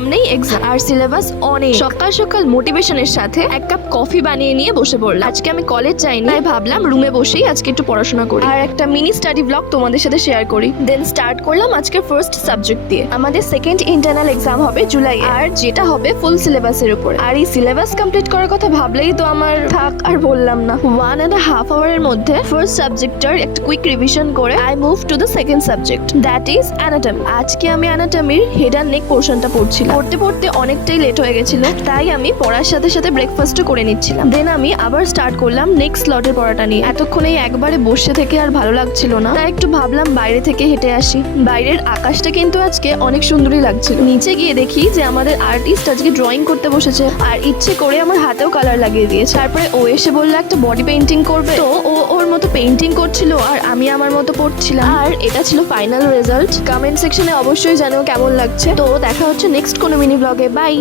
সামনেই এক্সাম আর সিলেবাস অনেক। সকাল সকাল মোটিভেশনের সাথে এক কাপ কফি বানিয়ে নিয়ে বসে পড়লাম। আজকে আমি কলেজ যাইনি, তাই ভাবলাম রুমে বসেই আজকে একটু পড়াশোনা করি আর একটা মিনি স্টাডি ব্লগ তোমাদের সাথে শেয়ার করি। দেন স্টার্ট করলাম আজকে ফার্স্ট সাবজেক্ট দিয়ে। আমাদের সেকেন্ড ইন্টারনাল এক্সাম হবে জুলাই আর যেটা হবে ফুল সিলেবাসের উপর। আর এই সিলেবাস কমপ্লিট করার কথা ভাবলেই তো আমার থাক আর বললাম না। 1.5 আওয়ারের মধ্যে ফার্স্ট সাবজেক্টটার একটা কুইক রিভিশন করে I move to the second subject, that is anatomy. আজকে আমি অ্যানাটমির হেড অ্যান্ড নেক পোর্শনটা পড়ছিলাম। পড়তে পড়তে অনেকটাই লেট হয়ে গেছিল, তাই আমি পড়ার সাথে সাথে ব্রেকফাস্টও করে নিচ্ছিলাম। দেন আমি আবার স্টার্ট করলাম নেক্সট স্লটের পড়াটা নিয়ে। এতক্ষণে একবারে বসে থেকে আর ভালো লাগছিল না, তাই একটু ভাবলাম বাইরে থেকে হেঁটে আসি। বাইরের আকাশটা কিন্তু আজকে অনেক সুন্দরই লাগছিল। নিচে গিয়ে দেখি যে আমাদের আর্টিস্ট আজকে ড্রয়িং করতে বসেছে আর ইচ্ছে করে আমার হাতেও কালার লাগিয়ে দিয়েছে। তারপরে ও এসে বললো একটা বডি পেইন্টিং করবে, তো ও ওর মতো পেইন্টিং করছিল আর আমি আমার মতো পড়ছিলাম। আর এটা ছিল ফাইনাল রেজাল্ট। কমেন্ট সেকশনে অবশ্যই জানো কেমন লাগছে। তো দেখা হচ্ছে নেক্সট কোনো মিনি ব্লগে। বাই।